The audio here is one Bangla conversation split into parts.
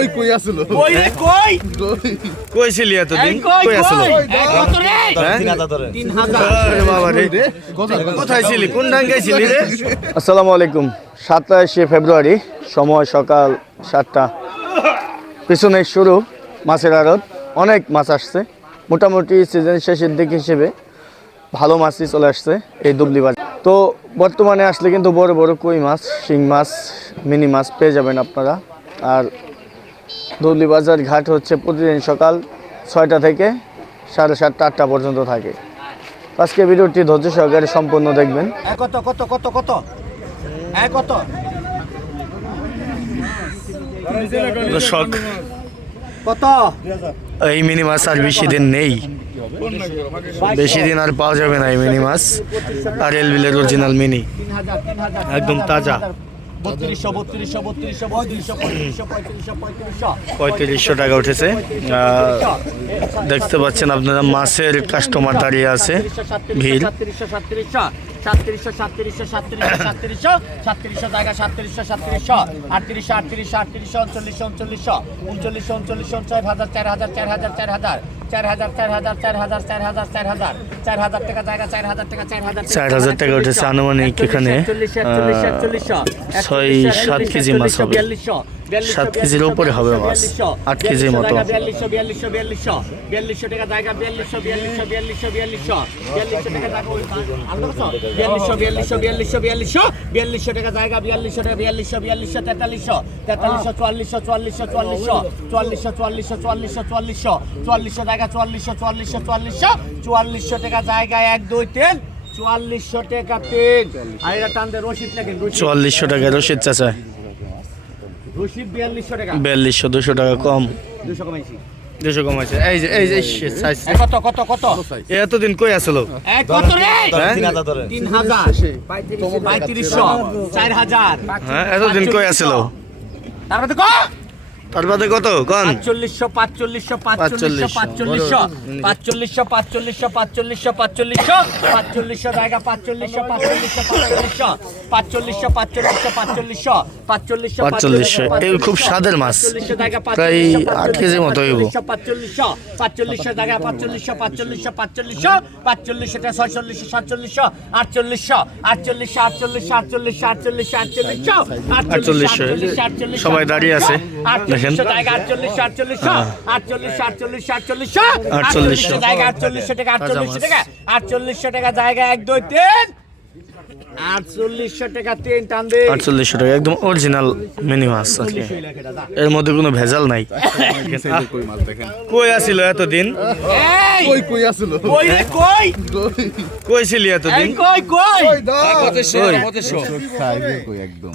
কই কই আসলো? কই রে কই? কই ছিলি এতদিন? এই কই কই আসলো? কত রে? হ্যাঁ? তিন হাজার। আরে বাবা রে। কোথায় ছিলি? কোন ডাঙ্গায় ছিলি রে? আসসালামু আলাইকুম। সাতাশে ফেব্রুয়ারি সময় সকাল সাতটা। পিছনে শুরু মাছের আড়ত। অনেক মাছ আসছে। মোটামুটি সিজন শেষের দিক হিসেবে ভালো মাছই চলে আসছে এই দুবলি বাজার। তো বর্তমানে আসলে কিন্তু বড় বড় কই মাছ শিং মাছ মিনি মাছ পেয়ে যাবেন আপনারা। আর দুবলি বাজার ঘাট হচ্ছে প্রতিদিন সকাল ছয়টা থেকে সাড়ে সাতটা আটটা পর্যন্ত থাকে। আজকে ভিডিওটি ধৈর্য সহকারে সম্পূর্ণ দেখবেন। এই কত কত কত কত? এই কত? দর্শক কত? এই মিনি মাছ আর বেশি দিন নেই। বেশি দিন আর পাওয়া যাবে না এই মিনি মাছ। আর এলবিলের অরিজিনাল মিনি। একদম তাজা। বত্রিশশো বত্রিশশো বত্রিশশো বত্রিশশো পঁয়ত্রিশশো পঁয়ত্রিশশো পঁয়ত্রিশশো। পঁয়ত্রিশশো টাকা উঠেছে। আহ, দেখতে পাচ্ছেন আপনারা মাছের কাস্টমার দাঁড়িয়ে আছে ভিড়। সাতত্রিশশো সাতত্রিশশো। সাতত্রিশশো সাতত্রিশশো সাতত্রিশশো সাতত্রিশশো সাতত্রিশশো জায়গা সাতত্রিশশো সাতত্রিশশো আটত্রিশশো আটত্রিশশো আটত্রিশশো উনচল্লিশশো উনচল্লিশশো উনচল্লিশশো উনচল্লিশশো চার হাজার চার হাজার চার হাজার চার হাজার চার হাজার চার হাজার চার হাজার চার হাজার চার হাজার চার হাজার টাকা জায়গা চার হাজার টাকা চার হাজার চার হাজার টাকা উঠেছে আনুমানিক এখানে ছয় সাত কেজি মাছ হবে। সাত কেজির উপরে হবে মাছ আট কেজির মতো। বিয়াল্লিশশো বিয়াল্লিশশো বিয়াল্লিশশো বিয়াল্লিশশো টাকা জায়গা বিয়াল্লিশশো বিয়াল্লিশশো বিয়াল্লিশশো বিয়াল্লিশশো বিয়াল্লিশশো টাকা জায়গা? বিয়াল্লিশশো বিয়াল্লিশশো বিয়াল্লিশশো বিয়াল্লিশশো বিয়াল্লিশশো টাকা জায়গা বিয়াল্লিশশো টাকা বিয়াল্লিশশো বিয়াল্লিশশো তেতাল্লিশশো তেতাল্লিশশো চুয়াল্লিশশো চুয়াল্লিশশো চুয়াল্লিশশো চুয়াল্লিশশো চুয়াল্লিশশো চুয়াল্লিশশো চুয়াল্লিশশো চুয়াল্লিশশো জায়গা চুয়াল্লিশশো চুয়াল্লিশশো চুয়াল্লিশশো চুয়াল্লিশশো টাকা জায়গায় এক দুই তিন চুয়াল্লিশশো টাকা তিন। আর এটা টান দিয়ে রশিদ লেখেন চুয়াল্লিশশো টাকা রশিদ চাচা। বিয়াল্লিশশো দুশো টাকা কম। দুশো কমাইছি। দুশো কম আছে এই যে এই যে কত কত কত? এতদিন কই আসলো কত রে? হ্যাঁ? তিন হাজার পঁয়ত্রিশশো চার হাজার। হ্যাঁ এতদিন কই আসলো তারপরে তার বাদে কত কন পাঁচচল্লিশশো পাঁচচল্লিশশো পাঁচচল্লিশশো পাঁচচল্লিশশো পাঁচচল্লিশশো পাঁচচল্লিশশো পাঁচচল্লিশশো পাঁচচল্লিশশো পাঁচচল্লিশশো জায়গা পাঁচচল্লিশশো পাঁচচল্লিশশো পাঁচচল্লিশশো পাঁচচল্লিশশো পাঁচচল্লিশশো পাঁচচল্লিশশো পাঁচচল্লিশশো এই খুব স্বাদের মাছ প্রায় আট কেজি মতো হইব পাঁচচল্লিশশো পাঁচচল্লিশশো জায়গা পাঁচচল্লিশশো পাঁচচল্লিশশো পাঁচচল্লিশশো পাঁচচল্লিশশো ছয়চল্লিশশো সাতচল্লিশশো আটচল্লিশশো আটচল্লিশশো আটচল্লিশশো আটচল্লিশশো আটচল্লিশশো আটচল্লিশশো আটচল্লিশশো সবাই দাঁড়িয়ে আছে দেখেন। আটচল্লিশশো জায়গা আটচল্লিশশো আটচল্লিশশো আটচল্লিশশো আটচল্লিশশো আটচল্লিশশো। আটচল্লিশশো। জায়গা আটচল্লিশশো টাকা আটচল্লিশশো টাকা আটচল্লিশশো টাকা জায়গা এক দুই তিন। আটচল্লিশশো টাকা তিন টান দে। আটচল্লিশশো টাকা একদম অরিজিনাল মিনি মাছ আর এর মধ্যে কোনো ভেজাল নাই। কই মাছ দেখেন কই আসিল এতদিন কই কই? আসলো কই কই কই? কই ছিলি এতদিন কই কই? একদম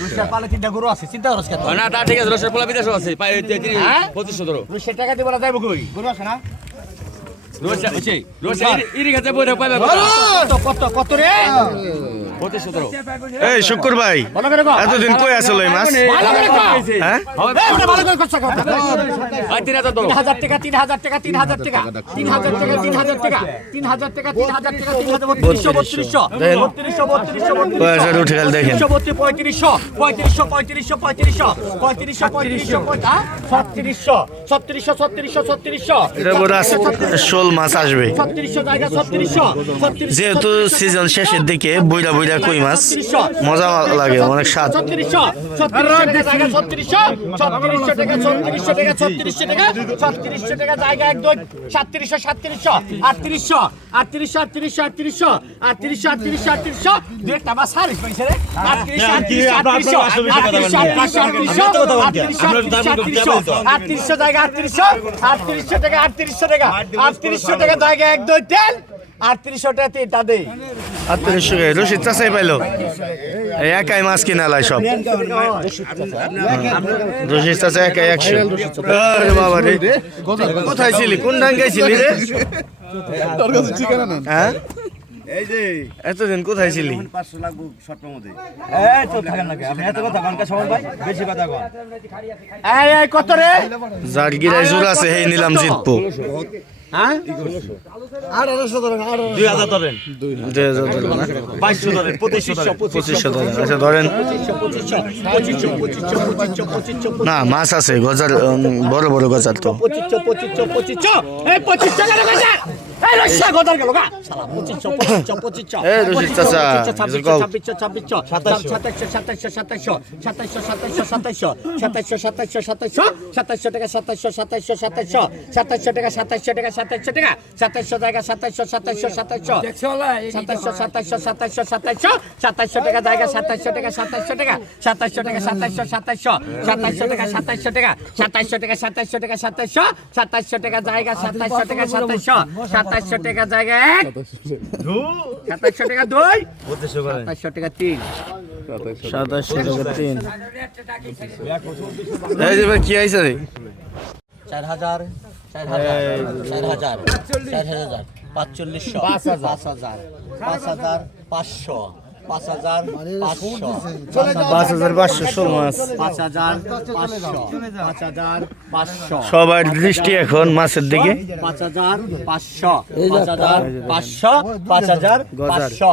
রুশের পালে আছে চিন্তা করছ না তা ঠিক আছে রসের পোলা বিদেশও আছে? পঁচিশশো ধরো। টাকা দিব না যাইব কই? গরু আছে না? এই শুক্র ভাই এতদিন কই আসলো এই মাছ হ্যাঁ? ভালো করে করছ কর তিন হাজার তিন হাজার টাকা তিন হাজার টাকা তিন হাজার টাকা তিন হাজার টাকা তিন হাজার টাকা তিন হাজার টাকা তিন হাজার টাকা তিন হাজার বত্রিশশো বত্রিশশো বত্রিশশো বত্রিশশো কয় হাজার উঠে গেল দেখেন। বত্রিশশো পঁয়ত্রিশশো পঁয়ত্রিশশো পঁয়ত্রিশশো পঁয়ত্রিশশো পঁয়ত্রিশশো পঁয়ত্রিশশো ছত্রিশশো ছত্রিশশো ছত্রিশশো ছত্রিশশো এটা বড় শোল মাছ আসবে। ছত্রিশশো জায়গা ছত্রিশশো যেহেতু সিজন শেষের দিকে বইরা বইরা কই মাছ মজা লাগে অনেক স্বাদ। ছত্রিশশো ছত্রিশশো ছত্রিশশো ছত্রিশশো টাকা ছত্রিশশো টাকা ছত্রিশশো টাকা ছত্রিশশো টাকা জায়গা একদম সাতত্রিশশো সাতত্রিশশো আটত্রিশশো আটত্রিশশো আটত্রিশশো আটত্রিশশো আটত্রিশশো আটত্রিশশো আটত্রিশশো দুই একটা মাছ সারিস পাইছে রে আটত্রিশশো জায়গা আটত্রিশশো আটত্রিশশো টাকা আটত্রিশশো টাকা আটত্রিশশো টাকা জায়গা এক দুই তিন আটত্রিশশো টাকা তিনটা দেই। আটত্রিশশো রশিদ চাষাই পাইলো। একাই মাছ কিনা লাই সব। রশিদ চাষা একাই একশো। আরে বাবা রে। কোথায় ছিলি? কোন ডাঙ্গায় ছিলি রে? তোর কাছে ঠিকানা নেন হ্যাঁ? এতদিন কোথায় ছিলি? এই কত রে? যার গিরাই জোর আছে সেই নিলাম জিতবো। হ্যাঁ? দুই হাজার ধরেন। না? ধরেন ধরেন। পঁচিশশো ধরেন আচ্ছা ধরেন। মাছ আছে গজার বড় বড় গজার তো। পঁচিশশো পঁচিশশো পঁচিশশো। পঁচিশশো সাতাইশো টাকা জায়গা সাতাইশো টাকা সাতাইশো সাতাশশো টাকা জায়গা এক। সাতাশশো টাকা দুই। সাতাশশো টাকা তিন। সাতাশশো টাকা তিন। কি হয়েছে চার হাজার চার হাজার চার হাজার চার হাজার পাঁচচল্লিশশো পাঁচ হাজার পাঁচ হাজার পাঁচশো। পাঁচ হাজার পাঁচ হাজার পাঁচশো। পাঁচ হাজার পাঁচশো পাঁচ হাজার পাঁচশো। সবার দৃষ্টি এখন মাছের দিকে। পাঁচ হাজার পাঁচশো। পাঁচ হাজার পাঁচশো। পাঁচ হাজার পাঁচশো।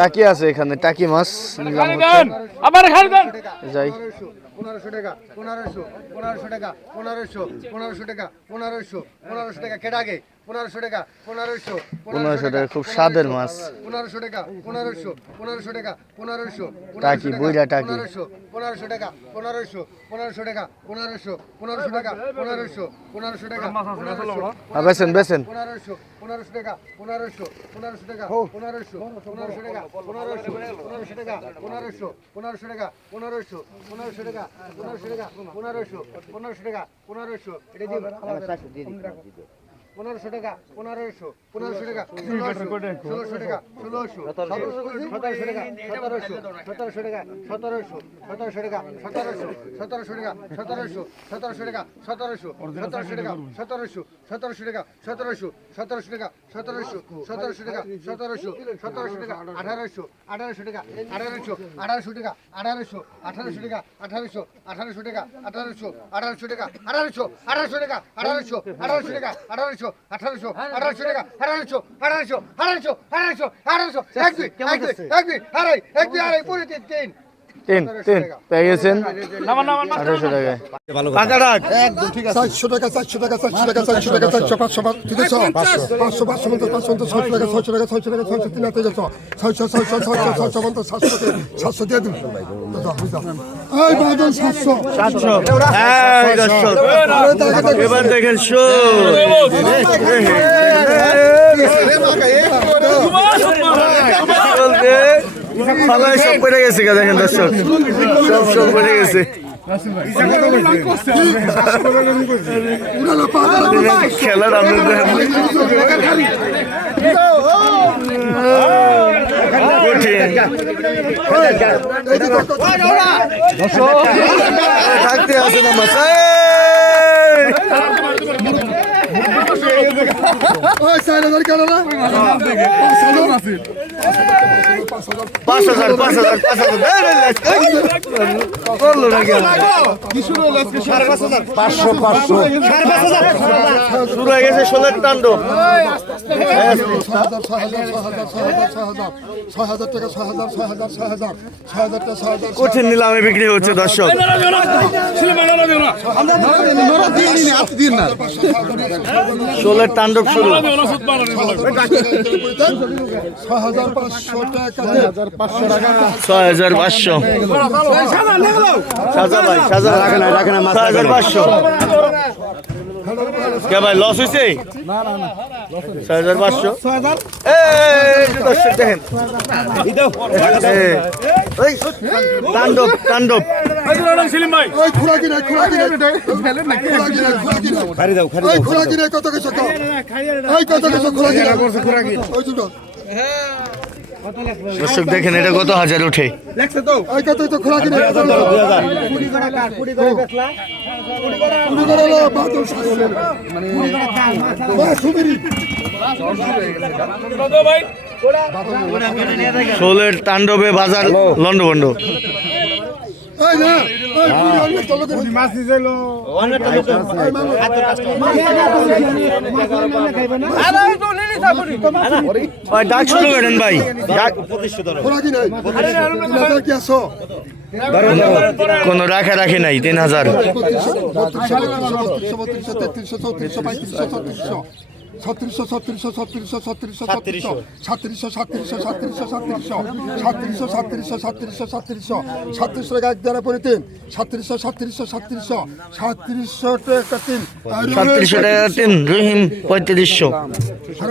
টাকি আছে এখানে টাকি মাছ নিলাম হচ্ছে। আবার খাই দেন। যাই। পনেরোশো টাকা পনেরোশো পনেরোশো টাকা পনেরোশো পনেরোশো টাকা পনেরোশো পনেরোশো টাকা কেটাগে পনেরোশো টাকা পনেরোশো পনেরোশো টাকা খুব স্বাদের মাছ পনেরোশো টাকা পনেরোশো পনেরোশো টাকা পনেরোশো টাকি, বুইড়া টাকি। পনেরোশো টাকা পনেরোশো পনেরোশো টাকা পনেরোশো পনেরোশো টাকা পনেরোশো পনেরোশো টাকা বেছেন বেছেন পনেরোশো পনেরোশো টাকা পনেরোশো পনেরোশো টাকা পনেরোশো পনেরোশো টাকা পনেরোশো পনেরোশো টাকা পনেরোশো পনেরোশো টাকা পনেরোশো পনেরোশো টাকা পনেরোশো টাকা পনেরোশো পনেরোশো টাকা পনেরোশো এটা দিয়ে পনেরোশো টাকা পনেরোশো পনেরোশো ষোলোশো টাকা ষোলোশো সতেরোশো সতেরোশো টাকা সতেরোশো সতেরোশো টাকা সতেরোশো সতেরোশো সতেরোশো টাকা সতেরোশো সতেরোশো টাকা সতেরোশো সতেরোশো টাকা সতেরোশো সতেরোশো টাকা সতেরোশো সতেরোশো টাকা সতেরোশো সতেরোশো আঠারোশো আঠারোশো টাকা আঠারোশো আঠারোশো টাকা আঠারোশো আঠারোশো টাকা আঠারোশো আঠারোশো টাকা আঠারোশো আঠারোশো টাকা আঠারোশো আঠারোশো টাকা আঠারোশো আঠারোশো টাকা আঠারোশো আঠারোশো আঠারোশো টাকা আঠারোশো আঠারোশো আঠারোশো আঠারোশো আঠারোশো এক দুই এক দুই এক দুই আড়াই এক দুই আড়াই পুরো তিন তিন তিন তিন পেয়ে গেছেন আঠারোশো টাকায় টাকা চারশো টাকা চারশো টাকা চারশো টাকা চারশো টাকা চারশো পাঁচশো তিনশো পাঁচশো পাঁচশো পঞ্চাশ পাঁচশো পঞ্চাশ ছয়শো টাকা ছয়শো টাকা ছয়শো টাকা ছয়শো তিন হাজার ছয়শো ছয়শো ছয়শো ছয়শো পঞ্চাশ সাতশো সাতশো দিয়ে দিন এই বাদল সাতশো। সাতশো। এই দর্শক। এবার দেখেন শো সব পড়ে গেছে গা দেখেন দর্শক। সব সব পড়ে গেছে। খেলার আপনি দেখেন কঠিন থাকতে আছে না। মাসাই ওই সাইলেন্সার কেন না। সাইলেন্স আছে পাঁচ হাজার পাঁচ হাজার পাঁচ হাজার পাঁচশো পাঁচশো শুরু হয়ে গেছে সোলের তাণ্ড কঠিন নিলামে বিক্রি হচ্ছে দর্শক সোলের তাণ্ডব শুরু ছ হাজার পাঁচশো টাকা ছয় হাজার পাঁচশো। সাজা ভাই সাজা। রাখে কে ভাই লস হয়েছে ছয় হাজার কত কিছু কত দর্শক দেখেন এটা কত হাজার উঠে শোলের তাণ্ডবে বাজার লন্ডভন্ড মাছ ভাই ডাক ভাই। ডাক কোন রাখা রাখে নাই তিন হাজার। ছত্রিশশো ছত্রিশশো ছত্রিশশো ছত্রিশশো ছত্রিশশো সাতত্রিশশো সাতত্রিশশো সাতত্রিশশো সাতত্রিশশো সাতত্রিশশো সাতত্রিশশো সাতত্রিশশো সাতত্রিশশো সাতত্রিশশো এক দ্বারা পরে তিন সাতত্রিশশো সাতত্রিশশো সাতত্রিশশো সাতত্রিশশো একটা তিন। সাতত্রিশশো টাকা তিন রহিম পঁয়ত্রিশশো। আর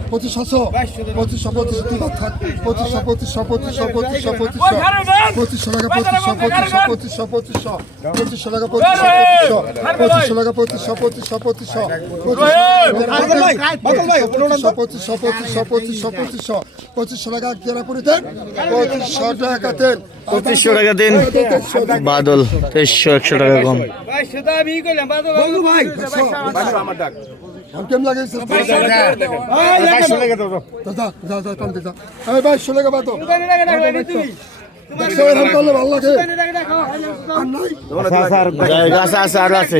পঁচিশশো পঁচিশশো পঁচিশশো পঁচিশশো তিন হাত থাক পঁচিশশো পঁচিশশো পঁচিশশো পঁচিশশো পঁচিশশো পঁচিশশো টাকা পঁচিশশো পঁচিশশো পঁচিশশো পঁচিশশো পঁচিশশো টাকা পঁচিশশো পঁচিশশো টাকা পঁচিশশো পঁচিশশো পঁচিশশো পঁচিশশো পঁচিশশো পঁচিশশো পঁচিশশো পঁচিশশো টাকা এক জেলা পরে দেন পঁচিশশো টাকা দেন পঁচিশশো টাকা দিন বাদল তেইশশো একশো টাকা কম हम দাম কেমন লাগে আমি বাইশ চলে গেবা তো আছে